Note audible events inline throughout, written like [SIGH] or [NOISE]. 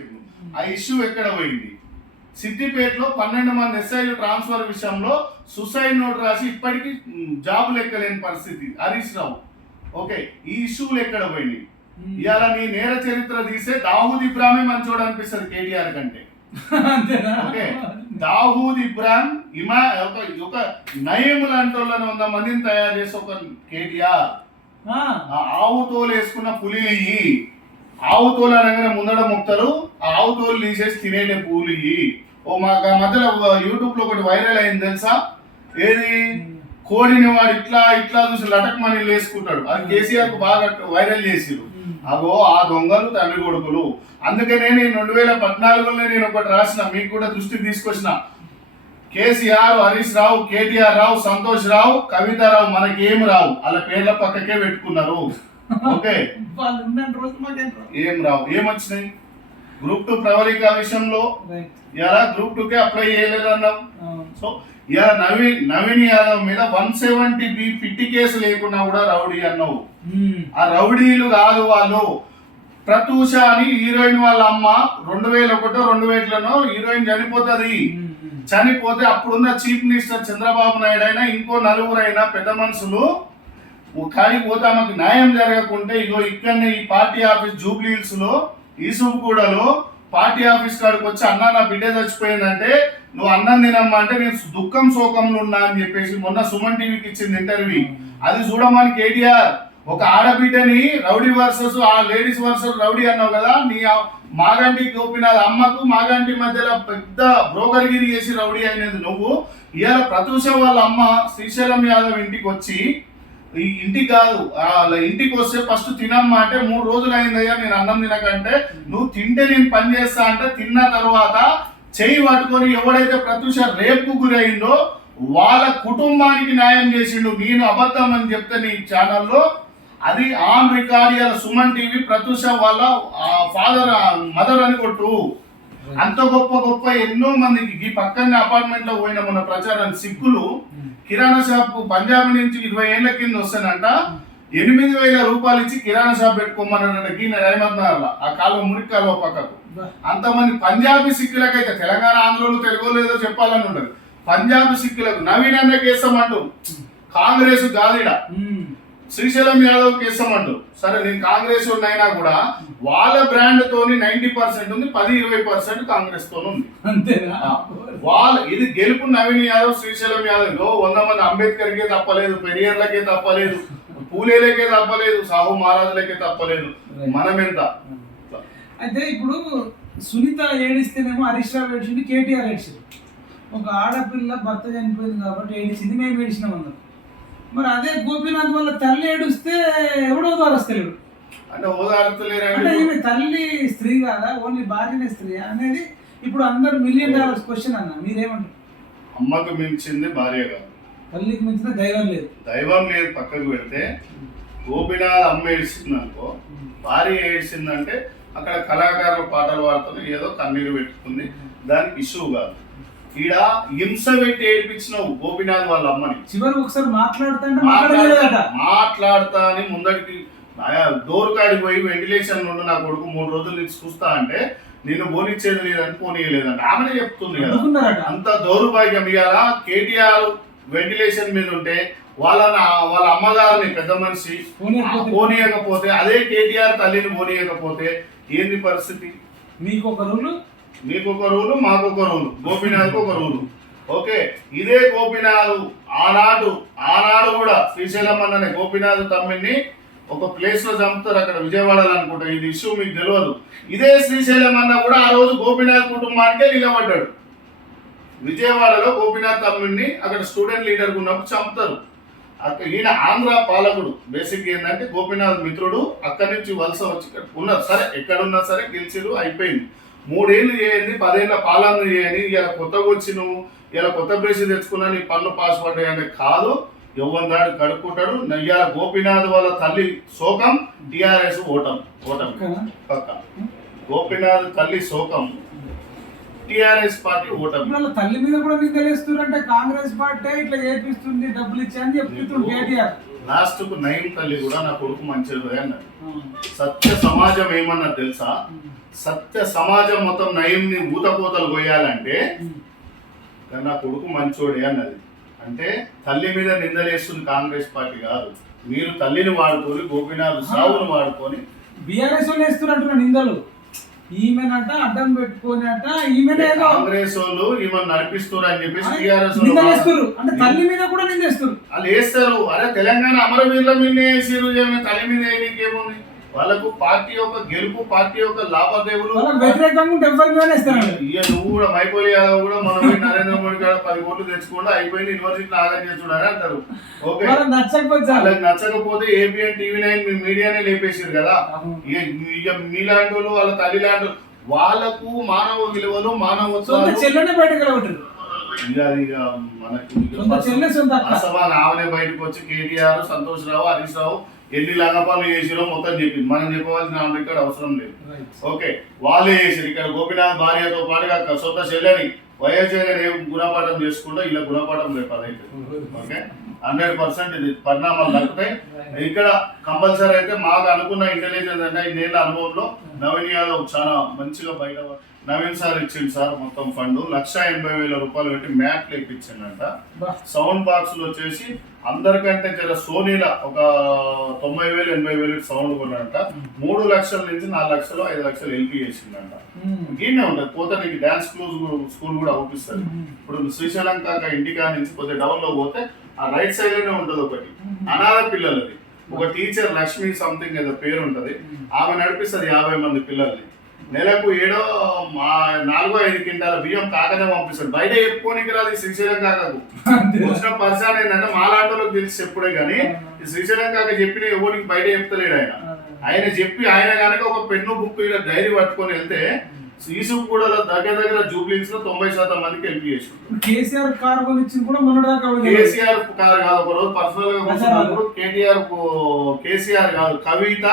Scheme ఆ issue ఎక్కడ పోయింది? సిద్దిపేటలో పన్నెండు మంది ఎస్ఐలు ట్రాన్స్ఫర్ విషయంలో సుసైడ్ నోట్ రాసి ఇప్పటికీ మ్, జాబులు ఎక్కలేని పరిస్థితి. హరీష్ రావు. ఓకే ఈ ఇష్యూలు ఎక్కడ పోయినాయి ఇవాళ నీ నేర చరిత్ర తీస్తే దావూద్ ఇబ్రాహిం మంచోడు అనిపిస్తుంది కేటీఆర్ కంటే. ఓకే దావూద్ ఇబ్రాహిం ఇమా ఒక ఒక నయం లాంటి వాళ్ళని వంద మందిని తయారు చేసి ఒక కేటీఆర్. ఆ, ఆ ఆవు తోలు వేసుకున్న ఇయ్యి ఆవు తోలు అనగానే ముందడ ముక్తారు ఆ ఆవు తోలు తీసేసి తినేటే పూలు ఇవి ఓ మా మధ్యలో యూట్యూబ్లో ఒకటి వైరల్ అయింది తెలుసా? ఏది? కోడిని వాడు ఇట్లా ఇట్లా చూసి లటక్ మనీ వేసుకుంటాడు. అది కేసీఆర్ బాగా వైరల్ చేసిరు అగో ఆ దొంగలు తండ్రి కొడుకులు. అందుకనే నేను రెండు వేల పద్నాలుగులో నేను ఒకటి రాసిన మీకు కూడా దృష్టికి తీసుకొచ్చిన. కేసీఆర్ హరీష్ రావు కేటీఆర్ రావు సంతోష్ రావు కవితారావు మనకేం రావు. అలా పేర్ల పక్కకే పెట్టుకున్నారు. ఓకే. ఏం రావు ఏమొచ్చినాయి గ్రూప్ టూ ప్రవళిక విషయంలో ఇలా గ్రూప్ టూ కే అప్లై చేయలేదన్నాం అవును. సో ఇలా నవీన్ నవీన్ యాదవ్ మీద వన్ సెవెంటీ బి పిట్టి కేసు లేకున్నా కూడా రౌడీ అన్నావు ఉమ్. ఆ రౌడీలు కాదు వాళ్ళు ప్రతూష అని హీరోయిన్ వాళ్ళ అమ్మ రెండు వేల ఒకటో రెండు వేలలోనో హీరోయిన్ చనిపోతుంది ఉమ్. చనిపోతే అప్పుడున్న చీఫ్ మినిస్టర్ చంద్రబాబు నాయుడు అయినా ఇంకో నలుగురైనా పెద్ద మనుషులు కానీ పోతే ఆమెకు న్యాయం జరగకుంటే ఇగో ఇక్కడనే ఈ పార్టీ ఆఫీస్ జూబ్లీ హిల్స్లో ఈసుగూడలో పార్టీ ఆఫీస్ కాడికి వచ్చి అన్న నా బిడ్డ చచ్చిపోయిందంటే నువ్వు అన్నం తినమ్మా అంటే నేను దుఃఖం శోకంలో ఉన్నా అని చెప్పేసి మొన్న సుమన్ టీవీకి ఇచ్చింది ఇంటర్వ్యూ అది చూడమని కేటీఆర్ ఒక ఆడబిడ్డని రౌడీ వర్సెస్ ఆ లేడీస్ వర్సెస్ రౌడీ అన్నావు కదా నీ మాగంటి గోపినాథ్ అమ్మకు మాగంటి మధ్యలో పెద్ద బ్రోకర్గిరి చేసి రౌడీ అయినది నువ్వు. ఇవాళ ప్రతూష వాళ్ళ అమ్మ శ్రీశైలం యాదవ్ ఇంటికి వచ్చి ఇంటికి కాదు వాళ్ళ ఇంటికి వస్తే ఫస్ట్ తినమ్మా అంటే మూడు రోజులు అయిందయ్యా నేను అన్నం తినకంటే నువ్వు తింటే నేను పని చేస్తా అంటే తిన్న తర్వాత చేయి పట్టుకొని ఎవడైతే ప్రత్యూష రేపు గురైందో వాళ్ళ కుటుంబానికి న్యాయం చేసిండు. నేను అబద్ధం అని చెప్తే నీ ఛానల్లో అది on record Suman TV Pratyusha వాళ్ళ ఫాదర్ మదర్ అని కొట్టు. అంత గొప్ప గొప్ప ఎన్నో మందికి ఈ పక్కనే అపార్ట్మెంట్లో పోయిన మన ప్రచారం సిక్కులు. కిరాణా షాప్ పంజాబ్ నుంచి ఇరవై ఏళ్ళ కింద వస్తానంట. ఎనిమిది వేల రూపాయలు ఇచ్చి కిరాణా షాప్ పెట్టుకోమన్నాడంట ఈయన రైమత్ నగర్లో ఆ కాలువ మురికి కాలువ పక్కకు. అంతమంది పంజాబీ సిక్కులకైతే తెలంగాణ ఆంధ్రోలు తెలుగు ఏదో చెప్పాలని ఉండదు. పంజాబీ సిక్కులకు నవీన్ అన్న కేసమంటూ కాంగ్రెస్ గాదిడ. శ్రీశైలం యాదవ్ కేసమంటూ సరే నేను కాంగ్రెస్ అయినా కూడా వాళ్ళ బ్రాండ్ తోని నైన్టీ పర్సెంట్ ఉంది పది ఇరవై పర్సెంట్ కాంగ్రెస్ తోని ఉంది. అంతేనా? వాళ్ళ ఇది గెలుపు నవీన్ యాదవ్ శ్రీశైలం యాదవ్. వంద మంది అంబేద్కర్కే తప్పలేదు పెరియర్లకే తప్పలేదు పూలేలకే తప్పలేదు సాహు మహారాజులకే తప్పలేదు. మనం ఎంత అయితే ఇప్పుడు సునీత ఏడిస్తేనేమో హరీష్ రావు ఏడిచింది కేటీఆర్ ఏడిచింది ఒక ఆడపిల్ల భర్త చనిపోయింది కాబట్టి ఏడిచింది మేము ఏడిచినాం అన్నారు మరి అదే గోపీనాథ్ వాళ్ళ తల్లి ఏడుస్తే ఎవడో వస్తలేడు అంటే అంటే ఓదార్తలేరండి ఈమె తల్లి స్త్రీ కాదా? ఓన్లీ భార్యనే స్త్రీ. అనేది ఇప్పుడు అందరు మిలియన్ డాలర్స్ క్వశ్చన్ అన్న. మీరేమంటారు? అమ్మకు మించింది భార్య కాదు. తల్లికి మించిన దైవం లేదు. దైవం లేదు పక్కకు పెడితే గోపినాథ్ అమ్మ ఏడిచింది అనుకో భార్య ఏడిచిందంటే అక్కడ కళాకారుల పాటలు పాడుతుంది ఏదో కన్నీరు పెట్టుకుంది. దానికి ఇష్యూ కాదు. ఈడ హింస పెట్టి ఏడిపించినావు గోపినాథ్ వాళ్ళ అమ్మని. చివరికి ఒకసారి మాట్లాడుతుంటే మాట్లాడతా అని ముందడికి డోర్ కాడికి పోయి వెంటిలేషన్ నుండి నా కొడుకు మూడు రోజుల నుంచి చూస్తా అంటే నిన్ను పోనిచ్చేది లేదని పోనీయలేదంటే. ఆమెనే చెప్తుంది కదా. అంత దౌర్భాగ్యం ఇవాళ కేటీఆర్ వెంటిలేషన్ మీద ఉంటే వాళ్ళ వాళ్ళ అమ్మగారిని పెద్ద మనిషి పోనీయకపోతే? పోనీయకపోతే అదే కేటీఆర్ తల్లిని పోనీయకపోతే ఏంది పరిస్థితి? మీకు ఒక రూలు మీకు ఒక రూలు మాకు ఒక రూలు. గోపినాథ్కు ఒక రూలు. ఓకే? ఇదే గోపీనాథ్ ఆనాడు ఆనాడు కూడా శ్రీశైలం అన్ననే గోపీనాథ్ తమ్మిని ఒక ప్లేస్లో చంపుతారు అక్కడ విజయవాడలో అనుకుంటా. ఇది ఇష్యూ మీకు తెలియదు ఇదే శ్రీశైలం అన్న కూడా ఆ రోజు గోపీనాథ్ కుటుంబానికే నిలబడ్డాడు విజయవాడలో గోపీనాథ్ తమ్ముడిని అక్కడ స్టూడెంట్ లీడర్ ఉన్నప్పుడు చంపుతారు. అక్కడ ఈయన ఆంధ్ర పాలకుడు. బేసిక్ ఏంటంటే గోపీనాథ్ మిత్రుడు అక్కడి నుంచి వలస వచ్చి ఇక్కడ ఉన్నారు. సరే ఎక్కడున్నా సరే గెలిచిరు అయిపోయింది. మూడేళ్ళు చేయండి పదేళ్ళ పాలన చేయండి ఇలా కొత్తగా వచ్చి నువ్వు ఇలా కొత్త బ్రష్ తెచ్చుకున్నా నీ పనులు పాస్ పడ్డాయి అంటే కాదు. ఎవరి దాడి కడుక్కుంటాడు? ఇవాళ గోపీనాథ్ వాళ్ళ తల్లి శోకం టిఆర్ఎస్ ఓటం. ఓటమి ఓకేనా? పక్క. గోపీనాథ్ తల్లి శోకం టిఆర్ఎస్ పార్టీ ఓటమి వాళ్ళ తల్లి మీద కూడా మీకు తెలియస్తున్నారు అంటే కాంగ్రెస్ పార్టీ ఇట్లా చేపిస్తుంది డబ్బులు ఇచ్చా అని చెప్తుంది కేటీఆర్. లాస్ట్కు నయం తల్లి కూడా నా కొడుకు మంచిది అన్నది సత్య సమాజం ఏమన్నది తెలుసా? సత్య సమాజం మొత్తం నయంని ఊతపోతలు కానీ నా కొడుకు మంచోడే అన్నది. అంటే తల్లి మీద నిందలేస్తుంది కాంగ్రెస్ పార్టీ కాదు. మీరు తల్లిని వాడుకొని గోపీనాథ్ సావును వాడుకొని బీఆర్ఎస్ నిందలు. ఈమెనట అడ్డం పెట్టుకొని అట ఈమెనే ఏదో కాంగ్రెస్ వాళ్ళు ఈమెను నడిపిస్తున్నారు అని చెప్పేసి టీఆర్ఎస్ నిందలేస్తారు అంటే తల్లి మీద కూడా నిందేస్తారు వాళ్ళు వేస్తారు అరే తెలంగాణ అమరవీరుల మీద వేసారు తల్లి మీద ఏముంది వాళ్ళకు పార్టీ యొక్క గెలుపు పార్టీ యొక్క లాభదేవులు ఇక నువ్వు కూడా యాదవ్ కూడా మనం నరేంద్ర మోడీ కాడ పది ఓట్లు తెచ్చుకుంటే అయిపోయింది యూనివర్సిటీ ఆగం చేస్తున్నారని అంటారు. ఓకే. వాళ్ళకి నచ్చకపోతే ఏబిఎన్ టీవీ నైన్ మీ మీడియానే లేపేసారు కదా. ఇక మీలాంటి వాళ్ళు వాళ్ళ తల్లి లాంటి వాళ్ళు, వాళ్ళకు మానవ విలువలు మానవత్వాలు చెల్లెనే బయటకు మనకు వాస్తవాన్ని ఆమెనే బయటకు వచ్చి కేటీఆర్ సంతోష్ రావు హరీష్ రావు ఎన్ని లంగపాలు చేసిరో మొత్తం చెప్పింది మనం చెప్పవలసిన ఆమె ఇక్కడ అవసరం లేదు. ఓకే వాళ్ళే చేసారు ఇక్కడ గోపినాథ్ భార్యతో పాటుగా సొంత చెల్లెని వైఎస్ జగన్ ఏం గుణపాఠం చేసుకుంటూ ఇలా గుణపాఠం రేపు అదైతే ఓకే హండ్రెడ్ పర్సెంట్ ఇది పరిణామాలు దక్కుతాయి ఇక్కడ కంపల్సరీ అయితే మాకు అనుకున్న ఇంటెలిజెన్స్ అంటే ఇన్నేళ్ళ అనుభవంలో నవీన్ యాదవ్ చాలా మంచిగా బయట నవీన్ సార్ ఇచ్చిండు సార్ మొత్తం ఫండ్. లక్ష ఎనభై వేల రూపాయలు పెట్టి మ్యాట్లు ఇప్పించిండంట బా. సౌండ్ బాక్స్ వచ్చేసి అందరికంటే జర సోనీల ఒక తొంభై వేలు ఎనభై వేలు సౌండ్ కొన్నాడంట మూడు లక్షల నుంచి నాలుగు లక్షలు ఐదు లక్షలు ఎల్పి చేసిందంట. ఇంకేనే ఉంటుంది. పోతే నీకు డాన్స్ స్కూల్ స్కూల్ కూడా అవుపిస్తుంది. ఇప్పుడు శ్రీశైలం కాక ఇంటికా నుంచి కొద్దిగా డౌన్లో పోతే ఆ రైట్ సైడ్లోనే ఉంటుంది ఒకటి. అనాథ పిల్లలది. ఒక టీచర్ లక్ష్మి సంథింగ్ ఏదో పేరు ఉంటది. ఆమె నడిపిస్తుంది యాభై మంది పిల్లల్ని. నెలకు ఏడో మా నాలుగో ఐదు క్వింటాల బియ్యం కాకనే పంపిస్తుంది బయట చెప్పుకోనికి రాదు ఈ శ్రీశైలం కాకకు. వచ్చిన పరిచయం ఏంటంటే మా లాంటి తెలిసి చెప్పుడే కానీ ఈ శ్రీశైలం కాక చెప్పిన ఎవరికి బయట చెప్తలేడు ఆయన. ఆయన చెప్పి ఆయన కనుక ఒక పెన్ను బుక్ ఇలా డైరీ పట్టుకొని వెళ్తే ఈసుకు కూడా దగ్గర దగ్గర జూబ్లీస్లో తొంభై శాతం మందికి హెల్ప్ చేసి కేసీఆర్ కార్ కొనిచ్చింది కూడా తెలియదు. కేసీఆర్ కాదు కాదు ఒక రోజు పర్సనల్గా కేటీఆర్ కేసీఆర్ కాదు కవిత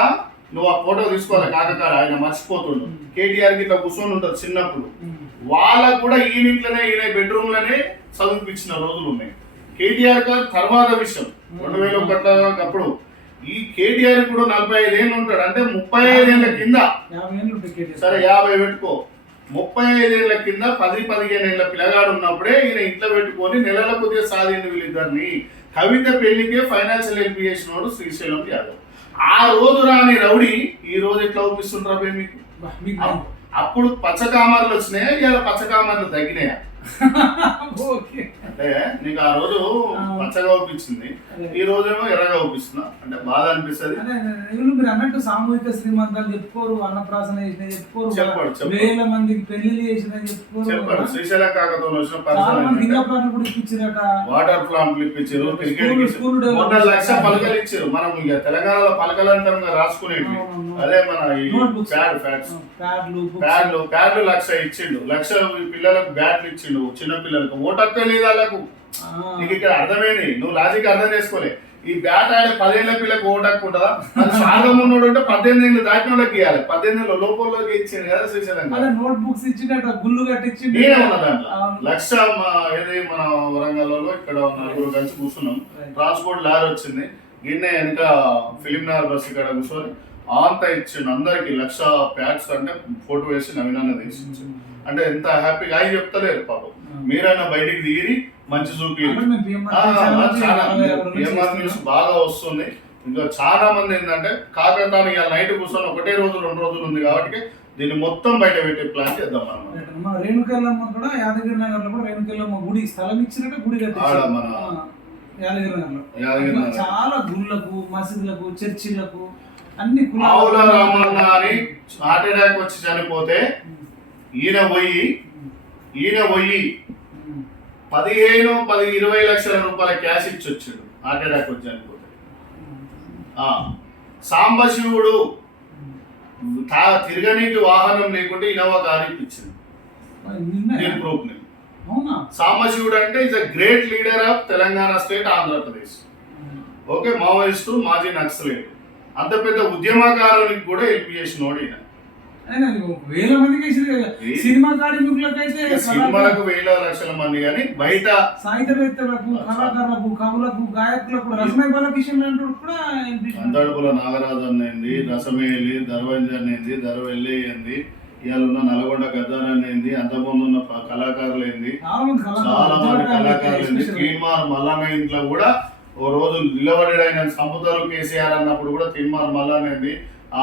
నువ్వు ఆ ఫోటో తీసుకోవాలి కాకకాడ ఆయన మర్చిపోతుండు. కేటీఆర్కి ఇట్లా కూర్చొని ఉంటారు చిన్నప్పుడు. వాళ్ళకు కూడా ఈయన ఇంట్లోనే ఈయన బెడ్రూమ్లోనే చదివిపించిన రోజులు ఉన్నాయి. కేటీఆర్ గారు తర్వాత విషయం. రెండు వేల ఒకటిలో అప్పుడు ఈ కేటీఆర్ కూడా నలభై ఐదు ఏళ్ళు ఉంటాడు. అంటే ముప్పై ఐదేళ్ళ కింద. యాభై ఏళ్ళు కేటీఆర్. సరే యాభై పెట్టుకో. ముప్పై ఐదేళ్ళ కింద పది పదిహేను ఏళ్ళ పిల్లగాడు ఉన్నప్పుడే ఈయన ఇంట్లో పెట్టుకొని నెలల కొద్దిగా సాధిండు వీళ్ళిద్దరిని. కవిత పెళ్ళికే ఫైనాన్షియల్ హెల్ప్ చేసినోడు శ్రీశైలం యాదవ్. ఆ రోజు రాని రౌడీ ఈ రోజు ఎట్లా ఒప్పిస్తుంటారా బే మీకు అప్పుడు పచ్చకామర్లు వచ్చినాయా? ఇవాళ పచ్చకామర్లు తగ్గినాయా? [LAUGHS] ఓకే. అంటే నీకు ఆ రోజు పచ్చగా ఒప్పించింది అదే. ఈ రోజేమో ఎర్రగా ఒప్పిస్తున్నా అంటే బాధ అనిపిస్తుంది. వీళ్ళు మీరు అన్నట్టు సామూహిక శ్రీమంతాలు చెప్పుకోరు అన్నప్రాసన చేసిన చెప్పుకోరు. వేల మందికి పెళ్ళిళ్ళు చేసిన చెప్పుకోరు. చెప్పాడు. శ్రీశైలం కాకతో వచ్చిన ప్లాట్లు కూడా ఇప్పించారట వాటర్ ప్లాంట్లు ఇప్పించారు క్రికెట్ మొన్న లక్ష. పలకలు ఇచ్చారు. మనం ఇక తెలంగాణలో పలకలు అంటాం రాసుకునేవి. అదే మన. Pad pads. ప్యాడ్లు ప్యాడ్లు లక్ష ఇచ్చిండు. లక్ష పిల్లలకు బ్యాట్లు ఇచ్చిండు చిన్న పిల్లలకు. ఓటక్క లేదు వాళ్ళకు నీకు ఇక్కడ అర్థమైంది? నువ్వు లాజిక్ అర్థం చేసుకోలే. ఈ బ్యాట్ ఆడే పదేళ్ళ పిల్లకు ఓటక్కు ఉంటుందా అది స్వాగం ఉన్నోడు అంటే పద్దెనిమిది ఏళ్ళు దాటిన వాళ్ళకి ఇవ్వాలి పద్దెనిమిది ఏళ్ళ లోపలకి ఇచ్చింది కదా శ్రీశైలం అదే నోట్ బుక్స్ ఇచ్చిండట గుళ్ళు కట్టించిండు. నేనే ఉన్నా దాంట్లో. లక్ష ఏది మన వరంగల్లో ఇక్కడ నలుగురు కలిసి కూర్చున్నాం. ట్రాన్స్పోర్ట్ లారీ వచ్చింది. గిన్నె వెనక ఫిలిం నగర్ బస్ ఇక్కడ కూర్చొని అంతా ఇచ్చిండు అందరికి. లక్ష ప్యాక్స్ అంటే ఫోటో వేసి నవీనాన్ని తీసి ఇచ్చిండు. అంటే ఎంత హ్యాపీగా అవి చెప్తలేరు పాపం. మీరైనా బయటికి దిగి మంచి చూపి పిఎంఆర్ న్యూస్ బాగా వస్తుంది. ఇంకా చాలా మంది ఏంటంటే కాకతాని ఇవాళ నైట్ కూర్చొని ఒకటే రోజు రెండు రోజులు ఉంది కాబట్టి దీన్ని మొత్తం బయట పెట్టే ప్లాన్ చేద్దాం మనం. రేణుకెళ్ళమ్మ కూడా యాదగిరి నగర్లో కూడా రేణుకెళ్ళమ్మ గుడి స్థలం ఇచ్చినట్టు గుడి ఆడ కట్టించారు మన యాదగిరి నగర్లో యాదగిరి అట్లా నగర్. చాలా గుళ్ళకు మసీదులకు చర్చిలకు అన్ని ఆవుల రామన్న అని హార్ట్ అటాక్ వచ్చి చనిపోతే ఈయన పోయి ఈయన పోయి పదిహేను పది ఇరవై లక్షల రూపాయల క్యాష్ ఇచ్చి వచ్చాడు హార్ట్ అటాక్ వచ్చి చనిపోతే సాంబశివుడు తా తిరగనీకి వాహనం లేకుంటే ఇనోవా కారు ఇప్పించింది నేను ప్రూఫ్ని. అవునా? సాంబశివుడు అంటే is a great leader of Telangana state Andhra Pradesh. Okay Maoist మాజీ నక్సలేట్. అంత పెద్ద ఉద్యమకారునికి కూడా హెల్ప్ చేసినోడు ఈయన? ఆయన వేల మందికి సినిమా కార్మికులకైతే సినిమాలకు వేల లక్షల మంది కానీ బయట సాహిత్యవేత్తలకు కళాకారులకు కవులకు గాయకులకు రసమయ బాలకిషన్ అంటూ కూడా. అంతడుపుల నాగరాజు అనేది రసమేలి ధరవంజి అనేది ధరవెల్లి అయింది ఇవాళ ఉన్న నల్గొండ గద్దార్ అనేది అంతకుముందు ఉన్న కళాకారులు ఏంది చాలా మంది కళాకారులు ఏంది. తీన్మార్ మల్లన్న ఇంట్లో కూడా ఓ రోజు నిలబడి ఆయన సంపుతారు కేసీఆర్ అన్నప్పుడు కూడా తీన్మార్ ఆ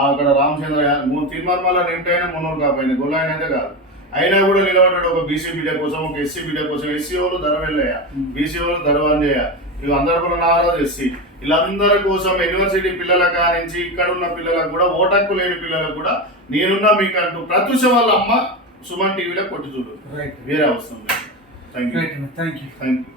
అక్కడ రామచంద్ర యా- ము- తీన్మార్ మల్లన్న ఏంటైనా మున్నూరు కాపోయింది గొల్లాయన అయితే కాదు. అయినా కూడా నిలబడ్డాడు ఒక బీసీ బిడ్డ కోసం ఒక ఎస్సీ బిడ్డ కోసం. ఎస్సీ వాళ్ళు ధర వెళ్ళయ్య బీసీ వాళ్ళు ధరవంజయ్య ఇవి అందరు కూడా నారాజు ఎస్సీ వీళ్ళందరి కోసం యూనివర్సిటీ పిల్లల కానించి ఇక్కడ ఉన్న పిల్లలకు కూడా ఓటక్కు లేని పిల్లలకు కూడా నేనున్నా మీకు అంటూ ప్రత్యూష వాళ్ళ అమ్మ సుమన్ టీవీలో కొట్టి చూడు. రైట్ వేరే అవసరం లేదు. Thank you right thank you thank you